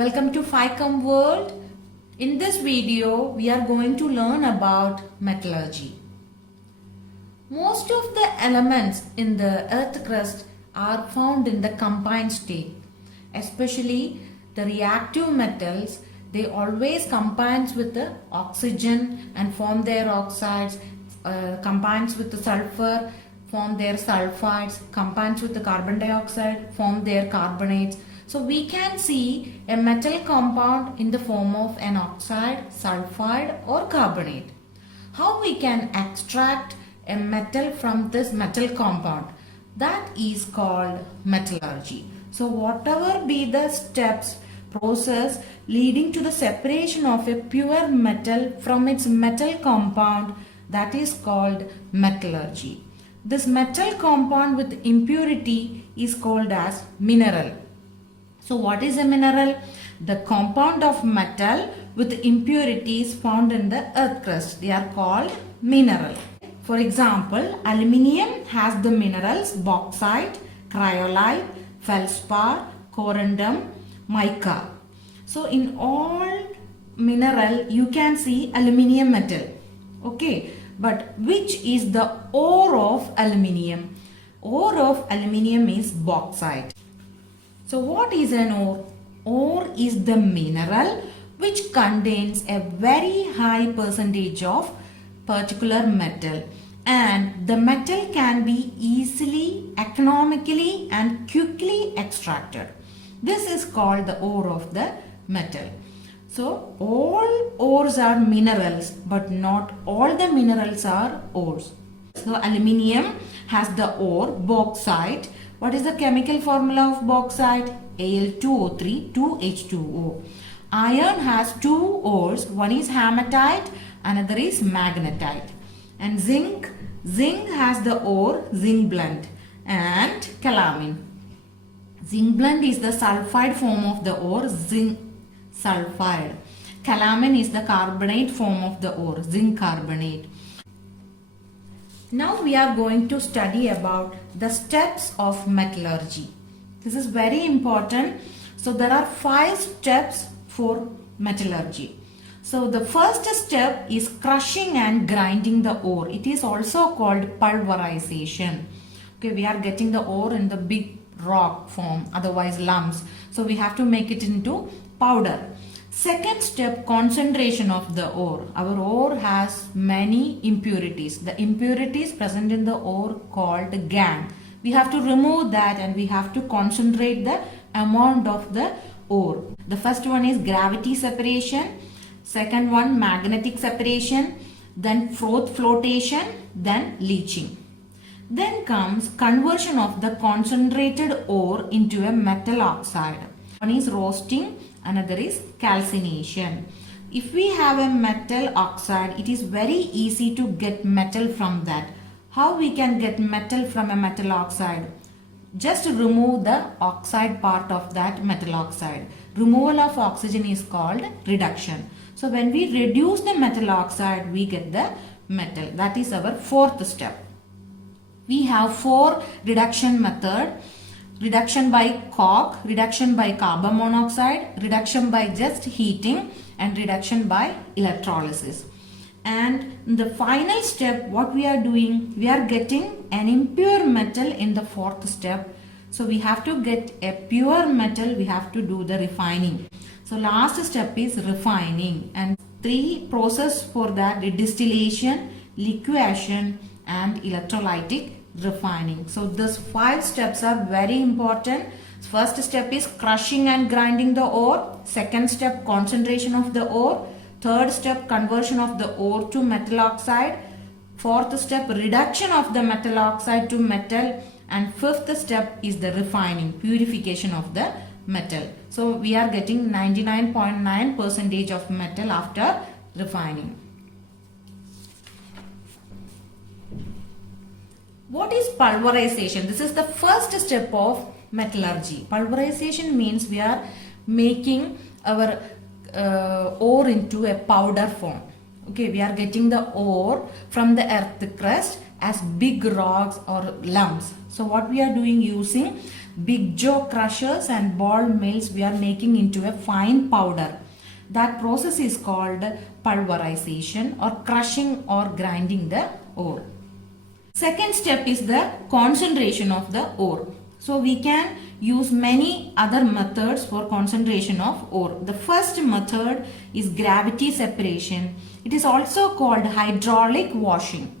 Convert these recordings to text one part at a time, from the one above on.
Welcome to FICOM World. In this video, we are going to learn about metallurgy. Most of the elements in the earth crust are found in the combined state. Especially the reactive metals, they always combines with the oxygen and form their oxides, combines with the sulfur, form their sulfides, combines with the carbon dioxide, form their carbonates. So we can see a metal compound in the form of an oxide, sulfide or carbonate. How we can extract a metal from this metal compound? That is called metallurgy. So whatever be the steps, process leading to the separation of a pure metal from its metal compound, that is called metallurgy. This metal compound with impurity is called as mineral. So what is a mineral? The compound of metal with impurities found in the earth crust. They are called mineral. For example, aluminium has the minerals bauxite, cryolite, feldspar, corundum, mica. So in all mineral you can see aluminium metal. Okay, but which is the ore of aluminium? Ore of aluminium is bauxite. So what is an ore? Ore is the mineral which contains a very high percentage of particular metal, and the metal can be easily, economically and quickly extracted. This is called the ore of the metal. So all ores are minerals, but not all the minerals are ores. So aluminium has the ore bauxite. What is the chemical formula of bauxite? Al2O3 2H2O. Iron has two ores. One is hematite, another is magnetite. And zinc has the ore zincblende and calamine. Zincblende is the sulfide form of the ore zinc sulfide. Calamine is the carbonate form of the ore zinc carbonate. Now we are going to study about the steps of metallurgy. This is very important. So there are 5 steps for metallurgy. So the first step is crushing and grinding the ore. It is also called pulverization. Okay, we are getting the ore in the big rock form, otherwise lumps. So we have to make it into powder. Second step, concentration of the ore. Our ore has many impurities. The impurities present in the ore called gangue. We have to remove that and we have to concentrate the amount of the ore. The first one is gravity separation. Second one, magnetic separation. Then froth flotation. Then leaching. Then comes conversion of the concentrated ore into a metal oxide. One is roasting. Another is calcination. If we have a metal oxide, it is very easy to get metal from that. How we can get metal from a metal oxide? Just remove the oxide part of that metal oxide. Removal of oxygen is called reduction. So when we reduce the metal oxide, we get the metal. That is our fourth step. We have 4 reduction method. Reduction by coke, reduction by carbon monoxide, reduction by just heating and reduction by electrolysis. And in the final step, what we are doing, we are getting an impure metal in the 4th step. So we have to get a pure metal, we have to do the refining. So last step is refining, and 3 process for that: distillation, liquefaction and electrolytic refining. So these 5 steps are very important. First step is crushing and grinding the ore. Second step, concentration of the ore. Third step, conversion of the ore to metal oxide. Fourth step, reduction of the metal oxide to metal. And fifth step is the refining, purification of the metal. So we are getting 99.9% of metal after refining. What is pulverization? This is the first step of metallurgy. Pulverization means we are making our ore into a powder form. Okay, we are getting the ore from the earth crust as big rocks or lumps. So what we are doing, using big jaw crushers and ball mills, we are making into a fine powder. That process is called pulverization or crushing or grinding the ore. Second step is the concentration of the ore. So we can use many other methods for concentration of ore. The first method is gravity separation. It is also called hydraulic washing.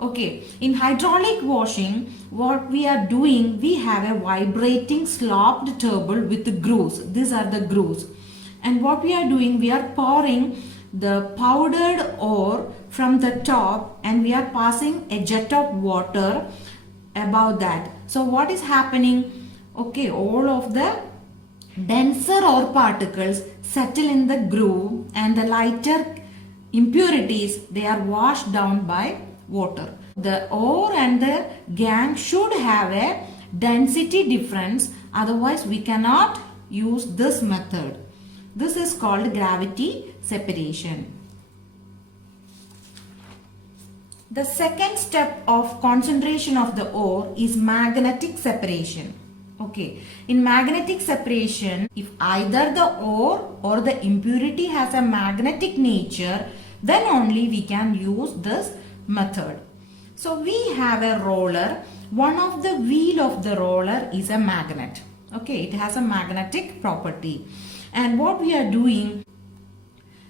Okay, in hydraulic washing, what we are doing, we have a vibrating sloped table with grooves. These are the grooves. And what we are doing, we are pouring the powdered ore from the top and we are passing a jet of water above that. So what is happening? Okay, all of the denser ore particles settle in the groove and the lighter impurities, they are washed down by water. The ore and the gangue should have a density difference, otherwise we cannot use this method. This is called gravity separation. The second step of concentration of the ore is magnetic separation. Okay, in magnetic separation, if either the ore or the impurity has a magnetic nature, then only we can use this method. So we have a roller. One of the wheel of the roller is a magnet. Okay, it has a magnetic property. And what we are doing,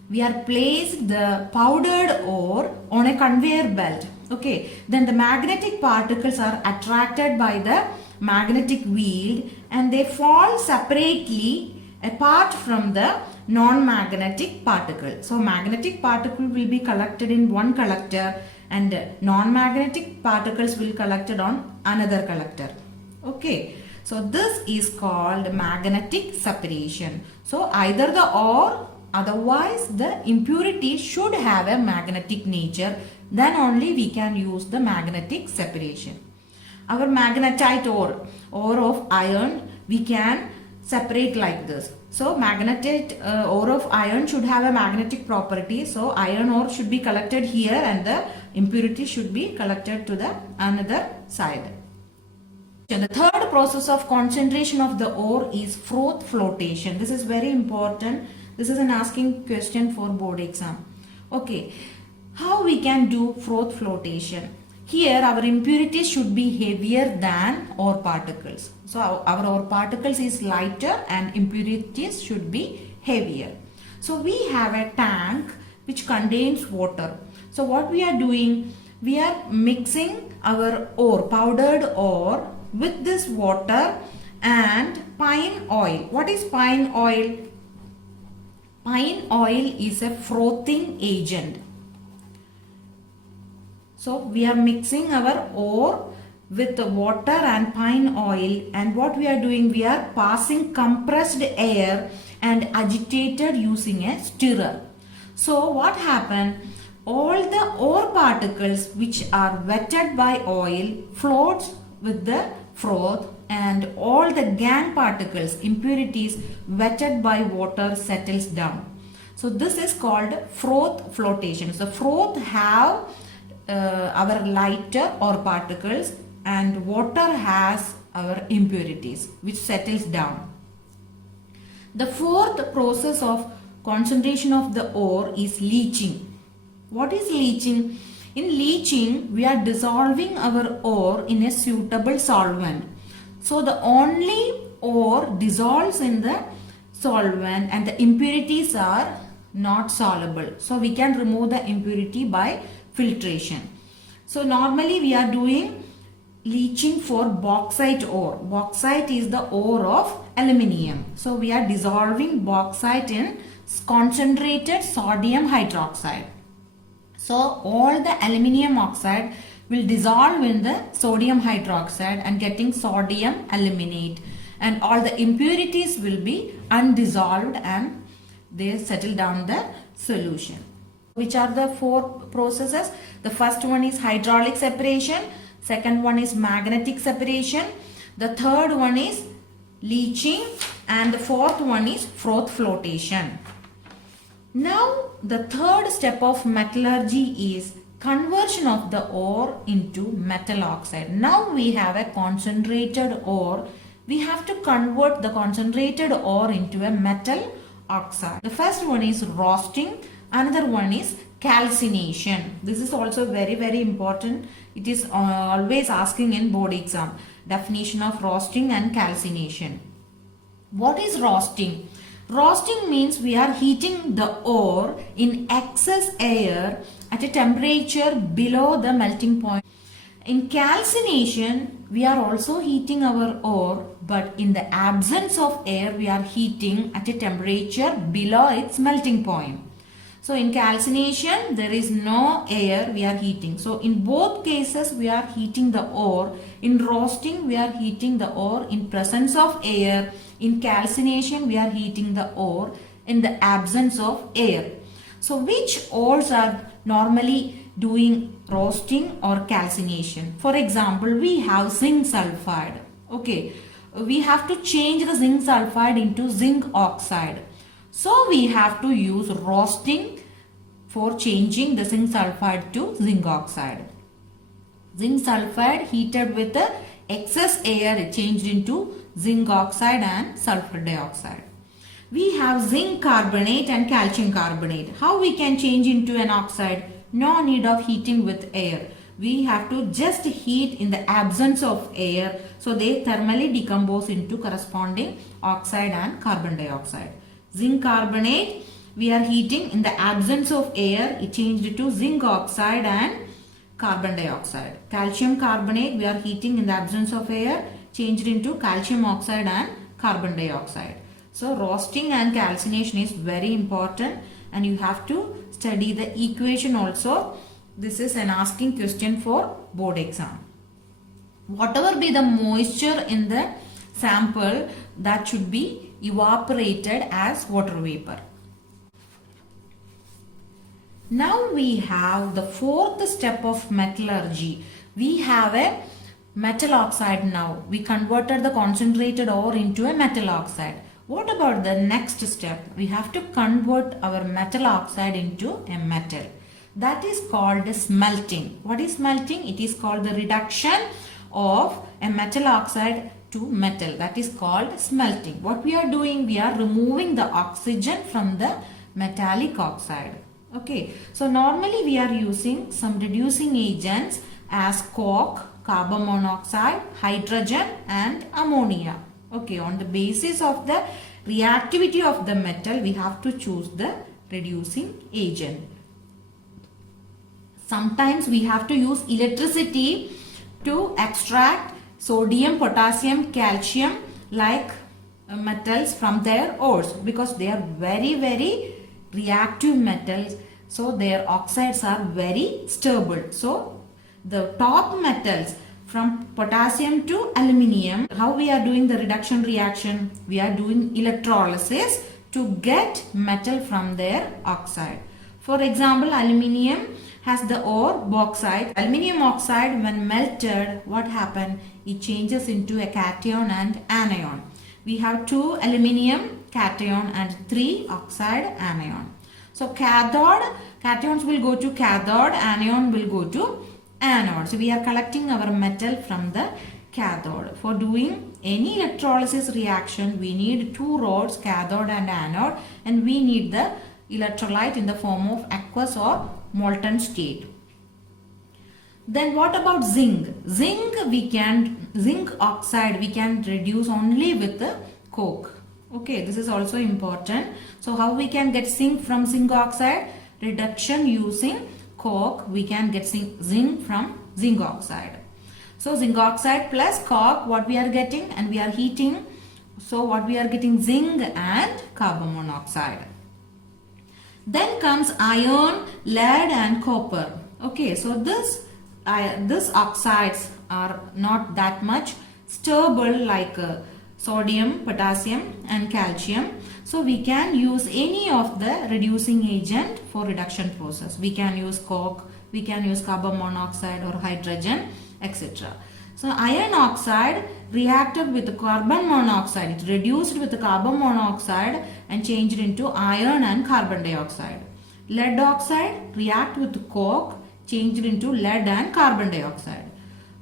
we are placed the powdered ore on a conveyor belt. Okay, then the magnetic particles are attracted by the magnetic wheel and they fall separately apart from the non-magnetic particle. So magnetic particle will be collected in one collector and non-magnetic particles will collected on another collector. Okay, so this is called magnetic separation. So either the ore, otherwise the impurity should have a magnetic nature, then only we can use the magnetic separation. Our magnetite ore of iron, we can separate like this. So magnetite ore of iron should have a magnetic property. So iron ore should be collected here and the impurity should be collected to the another side. The third process of concentration of the ore is froth flotation. This is very important. This is an asking question for board exam. Okay, how we can do froth flotation? Here our impurities should be heavier than ore particles. So our ore particles is lighter and impurities should be heavier. So we have a tank which contains water. So what we are doing, we are mixing our ore, powdered ore with this water and pine oil. What is pine oil? Pine oil is a frothing agent. So we are mixing our ore with the water and pine oil, and what we are doing, we are passing compressed air and agitated using a stirrer. So what happened? All the ore particles which are wetted by oil floats with the froth and all the gangue particles, impurities wetted by water settles down. So this is called froth flotation. So froth have our lighter ore particles and water has our impurities which settles down. The fourth process of concentration of the ore is leaching. What is leaching? In leaching, we are dissolving our ore in a suitable solvent. So the only ore dissolves in the solvent and the impurities are not soluble. So we can remove the impurity by filtration. So normally we are doing leaching for bauxite ore. Bauxite is the ore of aluminium. So we are dissolving bauxite in concentrated sodium hydroxide. So all the aluminium oxide will dissolve in the sodium hydroxide and getting sodium aluminate, and all the impurities will be undissolved and they settle down the solution. Which are the four processes? The first one is hydraulic separation, second one is magnetic separation, the third one is leaching, and the fourth one is froth flotation. Now the third step of metallurgy is conversion of the ore into metal oxide. Now we have a concentrated ore. We have to convert the concentrated ore into a metal oxide. The first one is roasting, another one is calcination. This is also very important. It is always asking in board exam. Definition of roasting and calcination. What is roasting? Roasting means we are heating the ore in excess air at a temperature below the melting point. In calcination, we are also heating our ore, but in the absence of air, we are heating at a temperature below its melting point. So in calcination, there is no air, we are heating. So in both cases, we are heating the ore. In roasting, we are heating the ore in presence of air. In calcination, we are heating the ore in the absence of air. So which ores are normally doing roasting or calcination? For example, we have zinc sulfide. Okay, we have to change the zinc sulfide into zinc oxide. So we have to use roasting for changing the zinc sulfide to zinc oxide. Zinc sulfide heated with the excess air changed into zinc oxide and sulfur dioxide. We have zinc carbonate and calcium carbonate. How we can change into an oxide? No need of heating with air. We have to just heat in the absence of air. So they thermally decompose into corresponding oxide and carbon dioxide. Zinc carbonate, we are heating in the absence of air. It changed to zinc oxide and carbon dioxide. Calcium carbonate, we are heating in the absence of air. Changed into calcium oxide and carbon dioxide. So roasting and calcination is very important, and you have to study the equation also. This is an asking question for board exam. Whatever be the moisture in the sample, that should be evaporated as water vapor. Now we have the fourth step of metallurgy. We have a metal oxide now. We converted the concentrated ore into a metal oxide. What about the next step? We have to convert our metal oxide into a metal. That is called smelting. What is smelting? It is called the reduction of a metal oxide to metal. That is called smelting. What we are doing? We are removing the oxygen from the metallic oxide. Okay. So normally we are using some reducing agents as coke, carbon monoxide, hydrogen and ammonia. Okay, on the basis of the reactivity of the metal, we have to choose the reducing agent. Sometimes we have to use electricity to extract sodium, potassium, calcium like metals from their ores, because they are very reactive metals. So their oxides are very stable. So the top metals, from potassium to aluminium, how we are doing the reduction reaction? We are doing electrolysis to get metal from their oxide. For example, aluminium has the ore bauxite. Aluminium oxide, when melted, what happened? It changes into a cation and anion. We have 2 aluminium cation and 3 oxide anion. So cathode, cations will go to cathode, anion will go to anode. So we are collecting our metal from the cathode. For doing any electrolysis reaction, we need 2 rods, cathode and anode, and we need the electrolyte in the form of aqueous or molten state. Then what about zinc? Zinc oxide we can reduce only with the coke. Okay, this is also important. So how we can get zinc from zinc oxide? Reduction using coke, we can get zinc from zinc oxide. So zinc oxide plus coke, what we are getting, and we are heating. So what we are getting? Zinc and carbon monoxide. Then comes iron, lead and copper. Okay, so this oxides are not that much stable like sodium, potassium and calcium. So we can use any of the reducing agent for reduction process. We can use coke, we can use carbon monoxide or hydrogen, etc. So iron oxide reacted with the carbon monoxide. It reduced with the carbon monoxide and changed into iron and carbon dioxide. Lead oxide react with coke, changed into lead and carbon dioxide.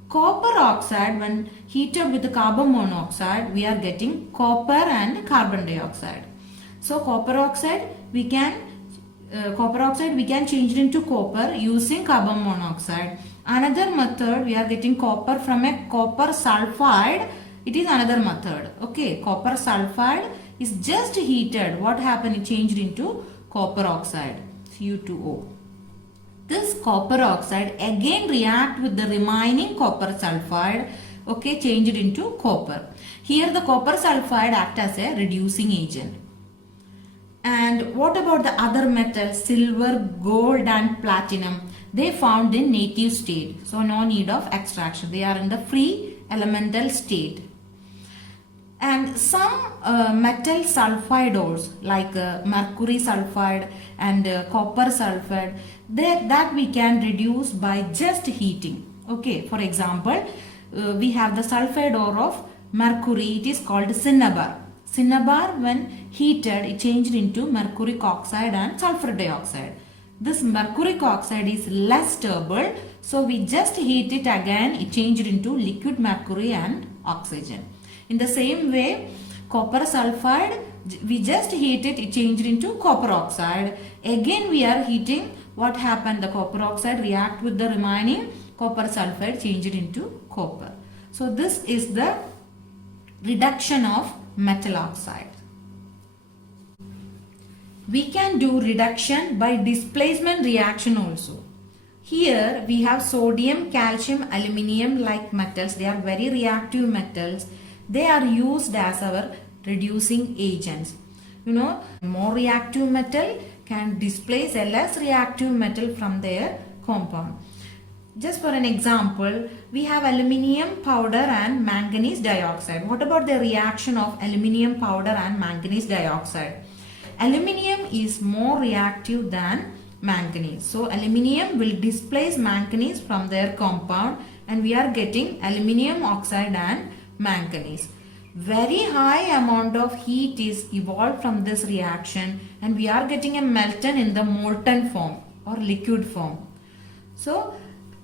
Copper oxide, when heated with carbon monoxide, we are getting copper and carbon dioxide. So copper oxide we can change it into copper using carbon monoxide. Another method, we are getting copper from a copper sulfide. It is another method. Okay, copper sulfide is just heated. What happened? It changed into copper oxide, Cu2O. This copper oxide again react with the remaining copper sulfide, okay, change it into copper. Here the copper sulfide act as a reducing agent. And what about the other metals, silver, gold and platinum? They found in native state, so no need of extraction. They are in the free elemental state. And some metal sulfide ores like mercury sulfide and copper sulfide, that we can reduce by just heating. Okay, for example, we have the sulfide ore of mercury. It is called cinnabar. Cinnabar, when heated, it changed into mercuric oxide and sulfur dioxide. This mercuric oxide is less stable, so we just heat it again. It changed into liquid mercury and oxygen. In the same way, copper sulfide, we just heat it, it changed into copper oxide. Again we are heating, what happened? The copper oxide react with the remaining copper sulfide, change it into copper. So this is the reduction of metal oxide. We can do reduction by displacement reaction also. Here we have sodium, calcium, aluminium like metals. They are very reactive metals. They are used as our reducing agents. You know, more reactive metal can displace a less reactive metal from their compound. Just for an example, we have aluminium powder and manganese dioxide. What about the reaction of aluminium powder and manganese dioxide? Aluminium is more reactive than manganese. So aluminium will displace manganese from their compound and we are getting aluminium oxide and manganese. Very high amount of heat is evolved from this reaction and we are getting a melton in the molten form or liquid form. So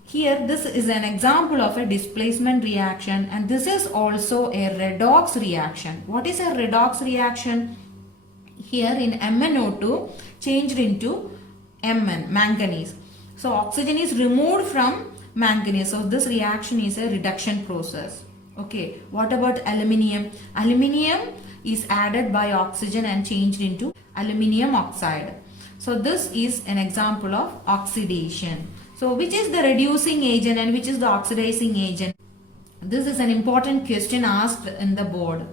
here this is an example of a displacement reaction and this is also a redox reaction. What is a redox reaction? Here in MnO2 changed into Mn, manganese. So oxygen is removed from manganese. So this reaction is a reduction process. Okay, what about aluminium? Aluminium is added by oxygen and changed into aluminium oxide. So this is an example of oxidation. So which is the reducing agent and which is the oxidizing agent? This is an important question asked in the board.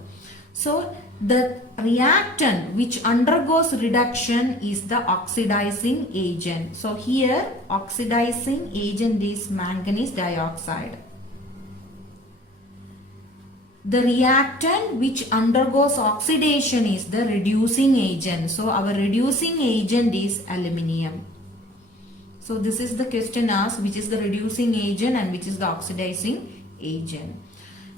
So the reactant which undergoes reduction is the oxidizing agent. So here oxidizing agent is manganese dioxide. The reactant which undergoes oxidation is the reducing agent. So our reducing agent is aluminium. So this is the question asked, which is the reducing agent and which is the oxidizing agent.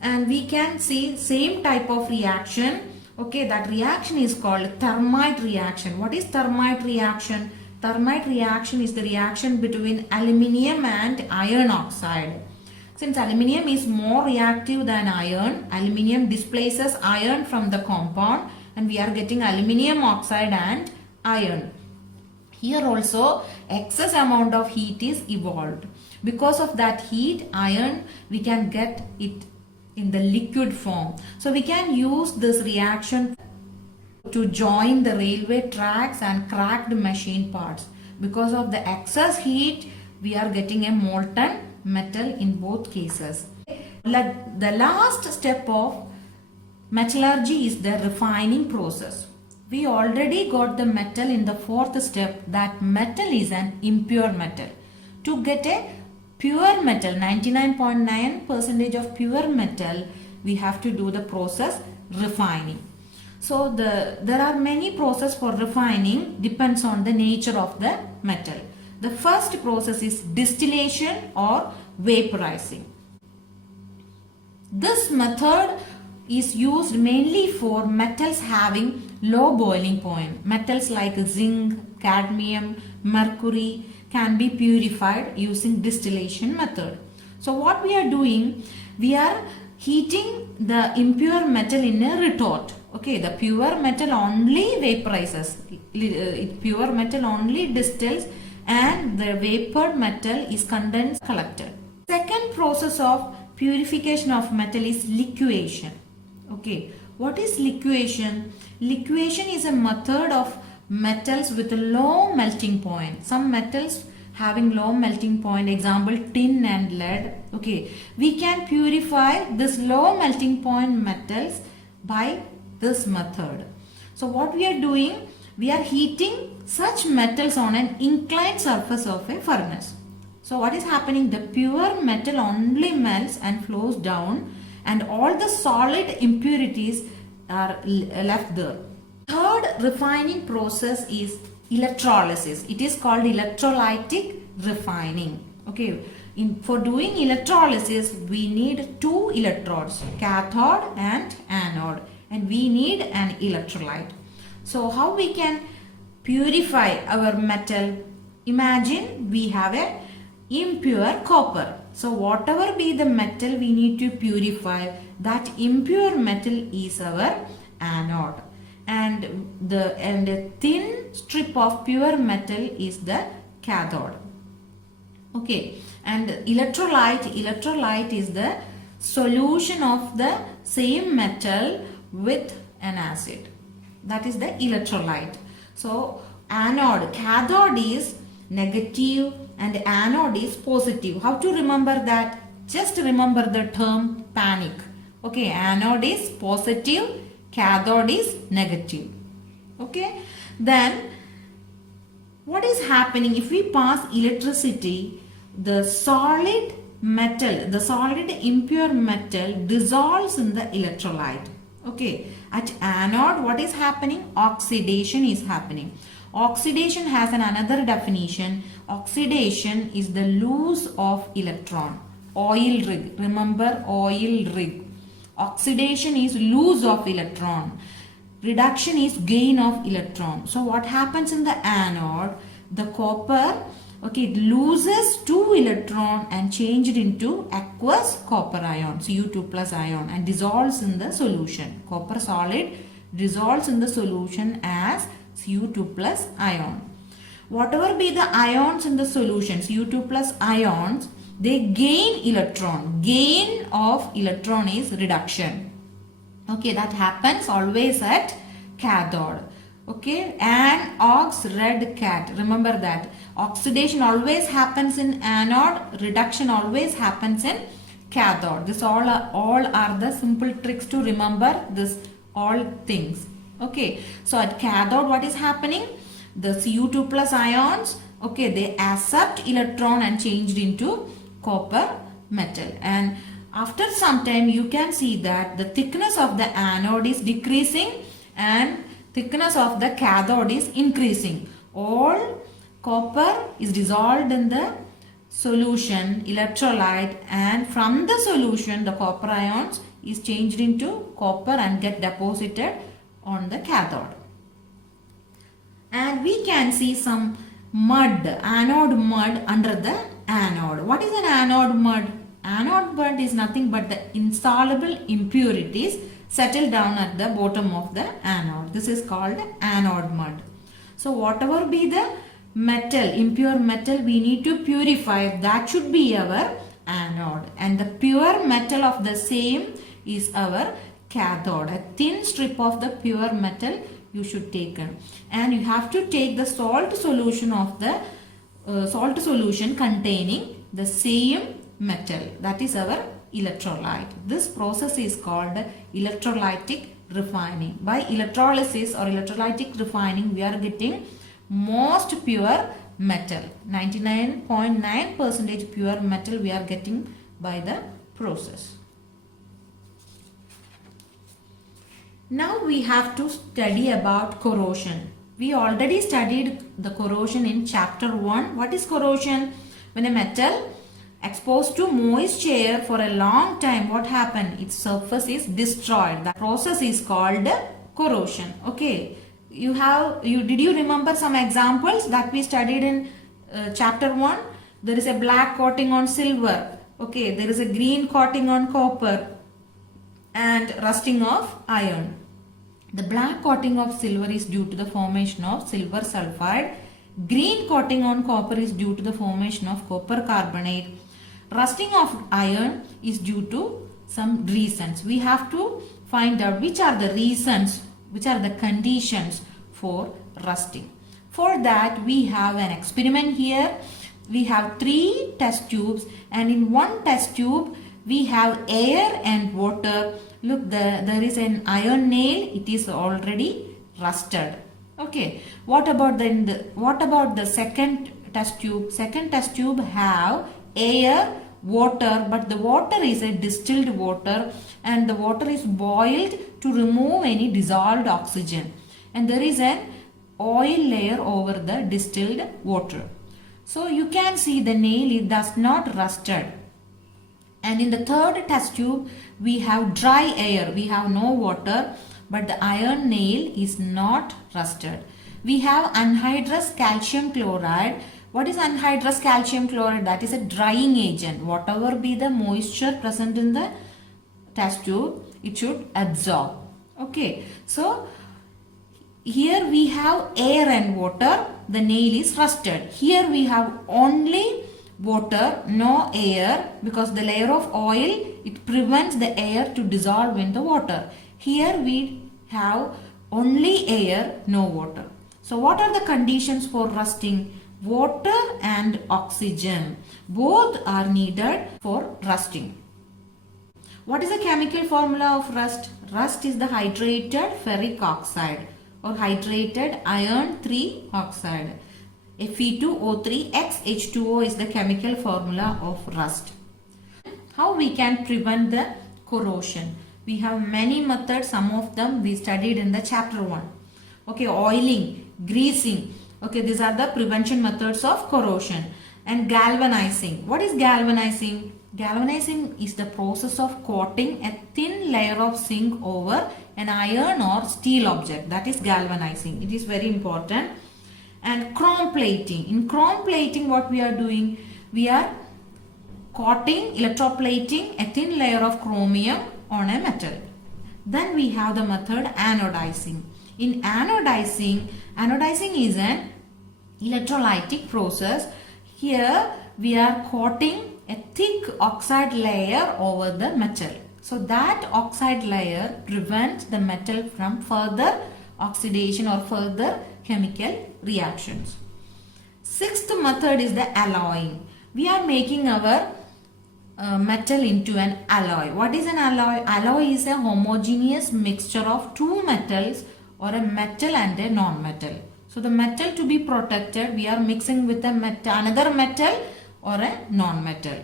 And we can see same type of reaction. Okay, that reaction is called thermite reaction. What is thermite reaction? Thermite reaction is the reaction between aluminium and iron oxide. Since aluminium is more reactive than iron, aluminium displaces iron from the compound and we are getting aluminium oxide and iron. Here also excess amount of heat is evolved. Because of that heat, iron, we can get it in the liquid form. So we can use this reaction to join the railway tracks and cracked machine parts. Because of the excess heat, we are getting a molten metal in both cases. The last step of metallurgy is the refining process. We already got the metal in the fourth step, that metal is an impure metal. To get a pure metal, 99.9% of pure metal, we have to do the process refining. So there are many processes for refining, depends on the nature of the metal. The first process is distillation or vaporizing. This method is used mainly for metals having low boiling point. Metals like zinc, cadmium, mercury can be purified using distillation method. So what we are doing, we are heating the impure metal in a retort. Okay, the pure metal only vaporizes, pure metal only distills, and the vapor metal is condensed, collected. Second process of purification of metal is liquation. Okay, what is liquation? Liquation is a method of metals with a low melting point. Some metals having low melting point, example tin and lead. Okay, we can purify this low melting point metals by this method. So what we are doing, we are heating such metals on an inclined surface of a furnace. So what is happening? The pure metal only melts and flows down, and all the solid impurities are left there. Third refining process is electrolysis. It is called electrolytic refining. Okay, for doing electrolysis, we need two electrodes, cathode and anode, and we need an electrolyte. So how we can purify our metal? Imagine we have a impure copper. So whatever be the metal we need to purify, that impure metal is our anode, and a thin strip of pure metal is the cathode. Okay, and electrolyte is the solution of the same metal with an acid. That is the electrolyte. So cathode is negative and anode is positive. How to remember that? Just remember the term panic. Okay, anode is positive, cathode is negative. Okay, then what is happening if we pass electricity? The solid impure metal dissolves in the electrolyte. Okay, at anode, what is happening? Oxidation is happening. Oxidation has another definition. Oxidation is the loss of electron. Oil rig. Remember, oil rig. Oxidation is loss of electron. Reduction is gain of electron. So what happens in the anode? The copper, okay, it loses 2 electron and changed into aqueous copper ion, Cu2 plus ion, and dissolves in the solution. Copper solid dissolves in the solution as Cu2 plus ion. Whatever be the ions in the solution, Cu2 plus ions, they gain electron. Gain of electron is reduction. Okay, that happens always at cathode. Okay, an ox red cat. Remember that. Oxidation always happens in anode. Reduction always happens in cathode. This all are the simple tricks to remember this all things. Okay, so at cathode what is happening? The Cu2 plus ions, okay, they accept electron and changed into copper metal, and after some time you can see that the thickness of the anode is decreasing and thickness of the cathode is increasing. All copper is dissolved in the solution electrolyte, and from the solution the copper ions is changed into copper and get deposited on the cathode. And we can see some mud, anode mud under the anode. What is an anode mud? Anode mud is nothing but the insoluble impurities settle down at the bottom of the anode. This is called anode mud. So whatever be the metal, impure metal we need to purify, that should be our anode, and the pure metal of the same is our cathode. A thin strip of the pure metal you should take, and you have to take the salt solution of the salt solution containing the same metal, that is our electrolyte. This process is called electrolytic refining. By electrolysis or electrolytic refining, we are getting most pure metal, 99.9% pure metal we are getting by the process. Now we have to study about corrosion. We already studied the corrosion in chapter 1. What is corrosion? When a metal exposed to moisture for a long time, what happened? Its surface is destroyed. The process is called corrosion. Okay, did you remember some examples that we studied in chapter 1, there is a black coating on silver. Okay, there is a green coating on copper and rusting of iron. The black coating of silver is due to the formation of silver sulfide. Green coating on copper is due to the formation of copper carbonate. Rusting of iron is due to some reasons. We have to find out which are the reasons, which are the conditions for rusting. For that, we have an experiment here. We have 3 test tubes, and in one test tube we have air and water. Look, there is an iron nail. It is already rusted. Okay. What about the second test tube? Second test tube have air, water, but the water is a distilled water, and the water is boiled to remove any dissolved oxygen, and there is an oil layer over the distilled water. So you can see the nail is thus not rusted. And in the third test tube we have dry air, we have no water, but the iron nail is not rusted. We have anhydrous calcium chloride. What is anhydrous calcium chloride? That is a drying agent. Whatever be the moisture present in the test tube, it should absorb. Okay, so here we have air and water. The nail is rusted. Here we have only water, no air, because the layer of oil, it prevents the air to dissolve in the water. Here we have only air, no water. So what are the conditions for rusting? Water and oxygen, both are needed for rusting. What is the chemical formula of rust? Rust is the hydrated ferric oxide or hydrated iron 3 oxide. Fe2O3xH2O is the chemical formula of rust. How we can prevent the corrosion? We have many methods. Some of them we studied in the chapter 1. Okay, oiling, greasing. Okay, these are the prevention methods of corrosion. And galvanizing. What is galvanizing? Galvanizing is the process of coating a thin layer of zinc over an iron or steel object. That is galvanizing. It is very important. And chrome plating. In chrome plating, what we are doing? We are coating, electroplating a thin layer of chromium on a metal. Then we have the method anodizing. In anodizing is an electrolytic process. Here we are coating a thick oxide layer over the metal. So that oxide layer prevents the metal from further oxidation or further chemical reactions. Sixth method is the alloying. We are making our metal into an alloy. What is an alloy? Alloy is a homogeneous mixture of two metals or a metal and a non-metal. So the metal to be protected, we are mixing with another metal or a non-metal.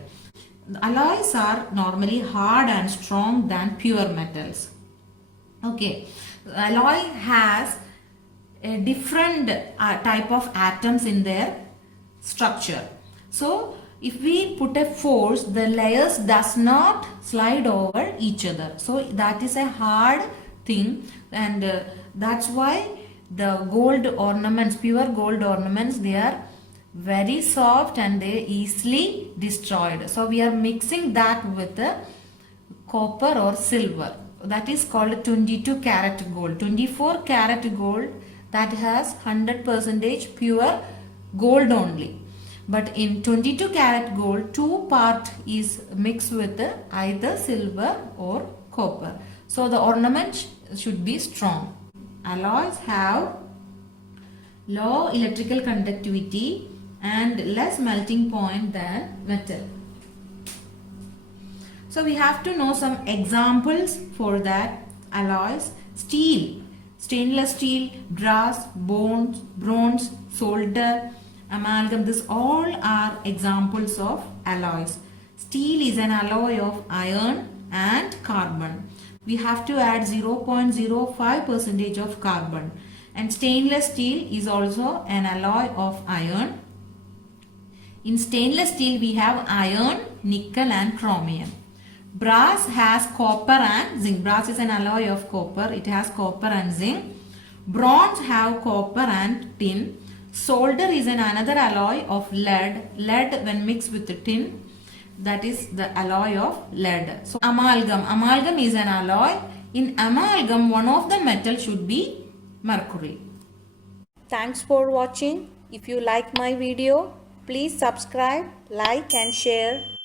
Alloys are normally hard and strong than pure metals. Okay, alloy has a different type of atoms in their structure. So if we put a force, the layers does not slide over each other. So that is a hard thing, and that's why the gold ornaments, pure gold ornaments, they are very soft and they easily destroyed. So we are mixing that with the copper or silver. That is called 22 karat gold. 24 karat gold, that has 100% pure gold only. But in 22 karat gold, 2 part is mixed with either silver or copper. So the ornament should be strong. Alloys have low electrical conductivity and less melting point than metal. So we have to know some examples for that. Alloys: steel, stainless steel, brass, bronze, solder, amalgam. These all are examples of alloys. Steel is an alloy of iron and carbon. We have to add 0.05% of carbon. And stainless steel is also an alloy of iron. In stainless steel we have iron, nickel and chromium. Brass has copper and zinc. Brass is an alloy of copper. It has copper and zinc. Bronze have copper and tin. Solder is another alloy of lead. Lead when mixed with tin, that is the alloy of lead. So amalgam is an alloy. In amalgam, one of the metal should be mercury. Thanks for watching. If you like my video, please subscribe, like and share.